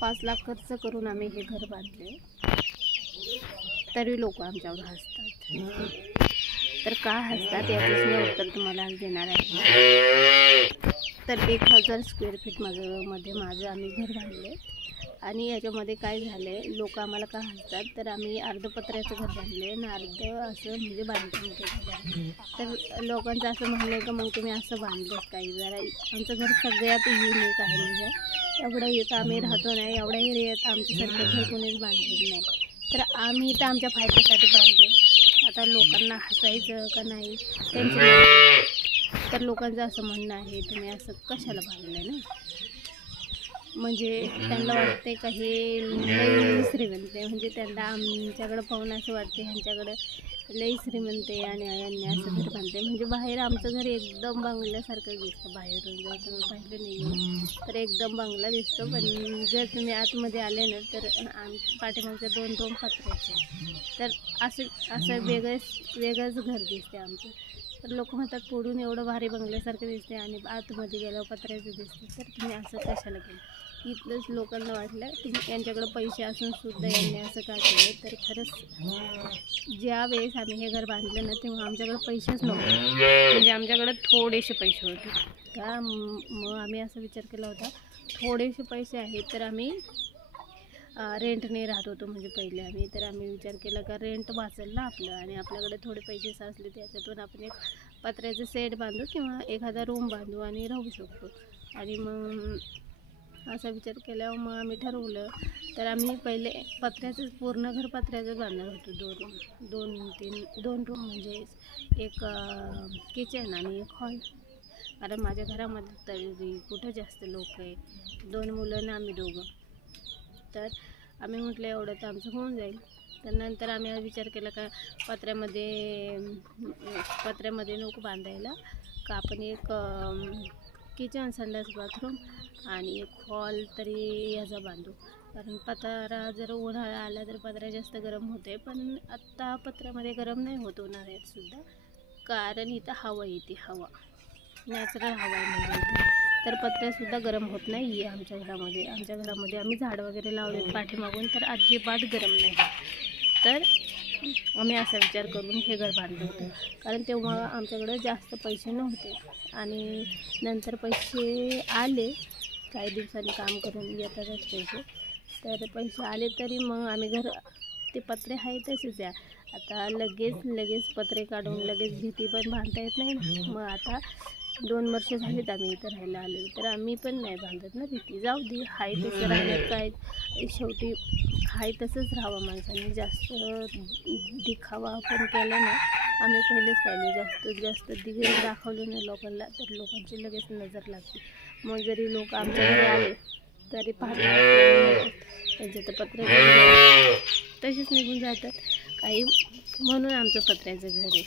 5 लाख खर्च करून आम्ही हे घर बांधले, तरी लोक आमच्यावर हसतात। तर का हसतात याचंच मी उत्तर तुम्हाला आज देणार आहे। तर 1000 स्क्वेअर फीट मध्ये आम्ही घर बांधले आणि याच्यामध्ये काय झालं आहे, लोक आम्हाला का हसतात, तर आम्ही अर्धपत्र्याचं घर बांधले आणि अर्ध असं म्हणजे बांधकाम केलं। तर लोकांचं असं म्हणणं आहे की मग तुम्ही असं बांधलंच काही, जरा आमचं घर सगळ्यात युनिक आहे, म्हणजे एवढं इथं आम्ही राहतो नाही, एवढ्या एरियात आमच्यासारखं घर कोणीच बांधलेलं नाही। तर आम्ही इथं आमच्या फायद्यासाठी बांधले। आता लोकांना हसायचं का नाही त्यांचं, तर लोकांचं असं म्हणणं आहे तुम्ही असं कशाला बांधलं ना, म्हणजे त्यांना वाटते का हे लई श्रीमंत आहे, म्हणजे त्यांना आमच्याकडं पाहून असं वाटते ह्यांच्याकडं लई श्रीमंत आहे आणि यांनी असं घर बांधते। म्हणजे बाहेर आमचं घर एकदम बंगल्यासारखं दिसतं, बाहेरून जर तुम्ही पाहिलं नाही तर एकदम बंगला दिसतो, पण जर तुम्ही आतमध्ये आले ना तर पाठीमागच्या 2 रूम पत्र्याचे, तर असं वेगळंच घर दिसते आमचं। तर लोक म्हणतात पुढून एवढं भारी बंगल्यासारखं दिसते आणि आतमध्ये गेल्यावर पत्र्याचं दिसते, तर तुम्ही असं कशाला केलं। इथलंच लोकांना वाटलं तुम्ही यांच्याकडे पैसे असून सुद्धा यांनी असं का केलं। तर खरंच ज्या वेळेस आम्ही हे घर बांधलं ना तेव्हा आमच्याकडे पैसेच नव्हते, म्हणजे आमच्याकडे थोडेसे पैसे होते का, मग आम्ही असा विचार केला होता थोडेसे पैसे आहेत तर आम्ही रेंटने राहत होतो, म्हणजे पहिले आम्ही विचार केला का रेंट वाचेल ना आपलं, आणि आपल्याकडे थोडे पैसे साचले त्याच्यातून आपण एक पत्र्याचं सेट बांधू किंवा एखादा रूम बांधू आणि राहू शकतो। आणि मग असा विचार केल्यावर मग आम्ही ठरवलं, तर आम्ही पहिले पूर्ण घर पत्र्याचं बांधणार होतो, 2 रूम म्हणजे एक किचन आणि एक हॉल, कारण माझ्या घरामध्ये तरी कुठं जास्त लोक आहे, 2 मुलं ना आम्ही दोघं, तर आम्ही म्हटलं एवढं तर आमचं होऊन जाईल। तर नंतर आम्ही विचार केला का पत्र्यामध्ये नको बांधायला, का आपण एक किचन, संडास, बाथरूम आणि एक हॉल तरी याचा बांधू, कारण पत्रा जर उन्हाळा आला तर पत्रा जास्त गरम होते, पण आत्ता पत्र्यामध्ये गरम नाही होत उन्हाळ्यात सुद्धा, कारण इथं हवा येते, नॅचरल हवा आहे म्हणजे, तर पत्र्यासुद्धा गरम होत नाही आहे आमच्या घरामध्ये आम्ही झाड वगैरे लावले पाठीमागून, तर अजिबात गरम नाही। तर आम्ही असा विचार करून हे घर बांधलं होतं, कारण तेव्हा आमच्याकडे जास्त पैसे नव्हते आणि नंतर पैसे आले, काही दिवसांनी काम करून येतातच पैसे, तर पैसे आले तरी मग आम्ही ते पत्रे आहे तसेच आहे, आता लगेच पत्रे काढून लगेच भीती पण बांधता येत नाही ना, मग आता 2 वर्ष झालीत आम्ही इथं राहायला आलो, तर आम्ही पण नाही बांधत ना भीती, जाऊ दे हाय तसं राहिलं काय, शेवटी हाय तसंच राहावं माणसांनी, जास्त दिखावा पण केला ना, आम्ही पहिलेच पाहिजे जास्त दिवे दाखवलं ना लोकांना तर लोकांची लगेच नजर लागते, मग जरी लोक आमच्या घरी आले तरी पाहतात त्यांचं तर पत्र्याचं तसेच निघून जातात काही, म्हणून आमचं पत्र्याचं घर आहे।